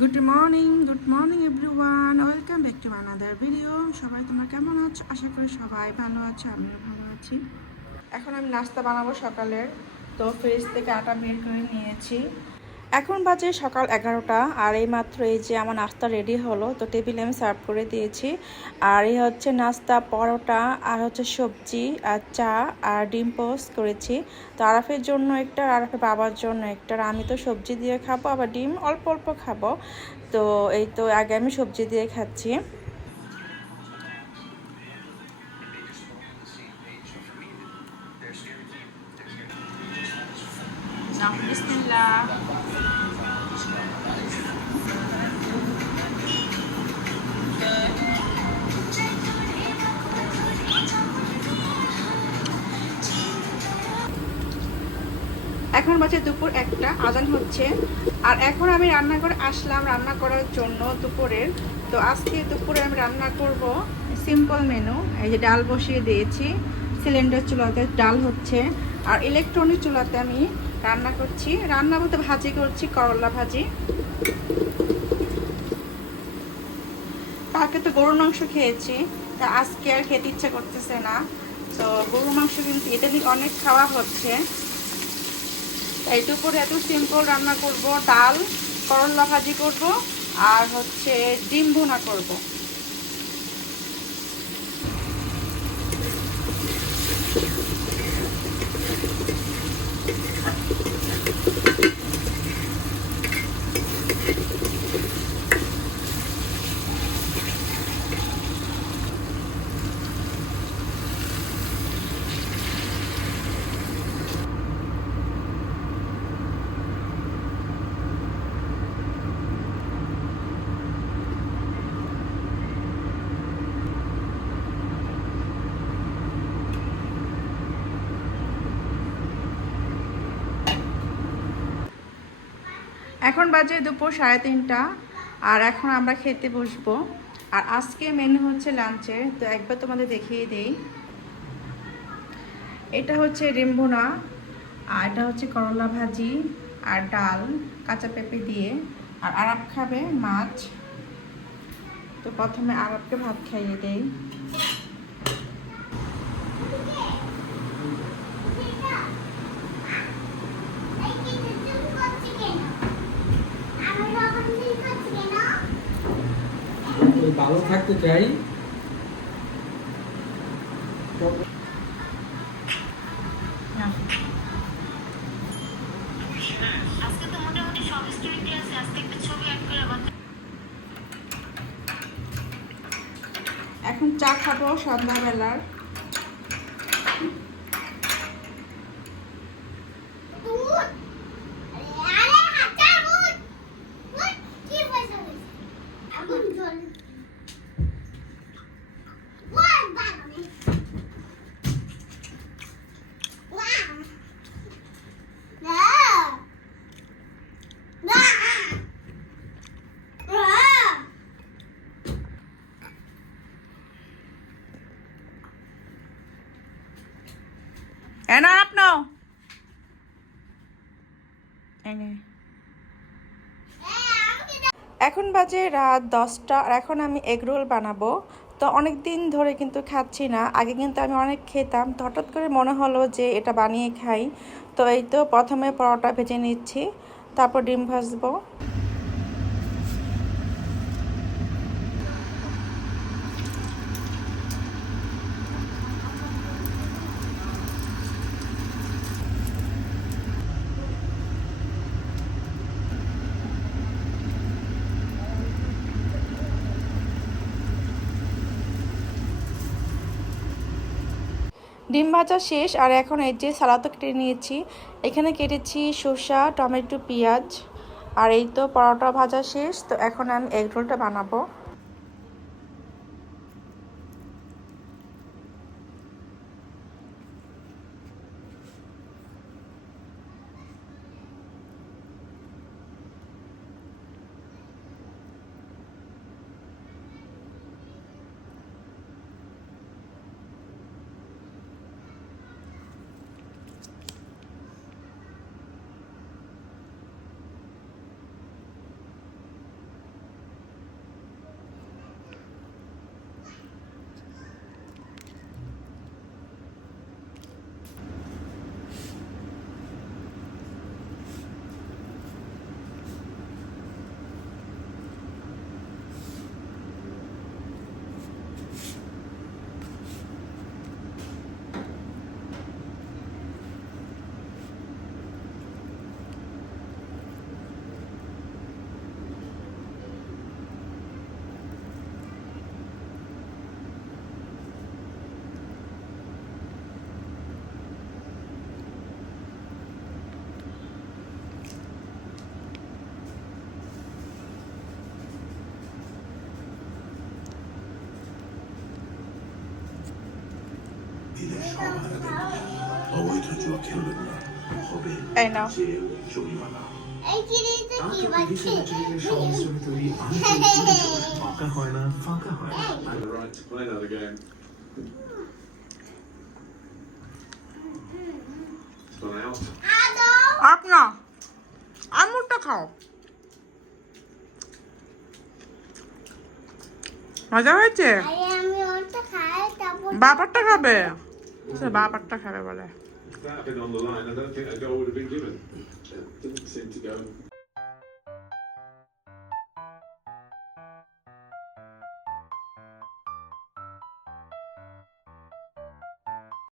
Good morning everyone, welcome back to another video. সবাই তোমরা কেমন আছো? আশা করি সবাই ভালো আছো, আমিও ভালো আছি। এখন আমি নাস্তা বানাবো সকালের, তো ফ্রিজ থেকে আটা বের করে নিয়েছি। এখন বাজে সকাল 11টা, আর এই মাত্র এই যে আমার নাস্তা রেডি হলো, তো টেবিলে আমি সার্ভ করে দিয়েছি। আর এই হচ্ছে নাস্তা, পরোটা আর হচ্ছে সবজি আর চা আর ডিম পোস্ট করেছি। তো আরাফের জন্য একটা, আরাফের বাবার জন্য একটা। আমি তো সবজি দিয়ে খাবো, আবার ডিম অল্প অল্প খাবো। তো এই তো আগে আমি সবজি দিয়ে খাচ্ছি। বিসমিল্লাহ। এখন বাজে দুপুর 1টা, আজান হচ্ছে। আর এখন আমি রান্না করে আসলাম রান্না করার জন্য দুপুরের। তো আজকে দুপুরে আমি রান্না করব সিম্পল মেনু। এই যে ডাল বসিয়ে দিয়েছি, সিলিন্ডার চুলাতে ডাল হচ্ছে। আর ইলেকট্রনিক চুলাতে আমি রান্না করছি, রান্না বলতে ভাজি করছি, করলা ভাজি। কালকে তো গরুর মাংস খেয়েছি, তা আজকে আর খেতে ইচ্ছা করতেছে না। তো গরুর মাংস কিন্তু এটা অনেক খাওয়া হচ্ছে। এই দুপুরে এত সিম্পল রান্না করব, ডাল, করলা ভাজি করব আর হচ্ছে ডিম ভুনা করব। এখন বাজে দুপুর 3:30, আর এখন আমরা খেতে বসবো। আর আজকে মেনু হচ্ছে লাঞ্চের, তো একবার তোমাদের দেখিয়ে দেই। এটা হচ্ছে ডিম ভুনা, আর এটা হচ্ছে করলা ভাজি আর ডাল কাঁচা পেঁপে দিয়ে। আর আরাপ খাবে মাছ। তো প্রথমে আরাপকে ভাত খাইয়ে দেই। ভালো থাকতে চাই। এখন চা খাবো সন্ধ্যাবেলার। এনা আপনো এখন বাজে রাত 10টা, আর এখন আমি এগ রোল বানাবো। তো অনেক দিন ধরে কিন্তু খাচ্ছি না, আগে কিন্তু আমি অনেক খেতাম। তো হঠাৎ করে মনে হলো যে এটা বানিয়ে খাই। তো এই তো প্রথমে পরোটা ভেজে নিচ্ছি, তারপর ডিম ভাজবো। ডিম ভাজা শেষ, আর এখন এই যে সালাদও কেটে নিয়েছি। এখানে কেটেছি শসা, টমেটো, পেঁয়াজ। আর এই তো পরোটা ভাজা শেষ, তো এখন আমি এগ রোলটা বানাবো। অবৈধ জুয়া খেলবেন না, হবে এই নাও। জেল জরিমানা। এই জিনিসটা কি বাচ্চা? সংমিশ্রণে তৈরি আন্তর্জাতিক ফাঁকা হয় না, ফাঁকা হয় না। The right to play that again. It's gone out. আদো আপ না, আমুরটা খাও। মজা হয়েছে? আরে আমি ওটা খাই তারপর বাবারটা খাবে? আচ্ছা, বাবারটা খাবে বলে। If that had been on the line, I don't think a goal would have been given. It didn't seem to go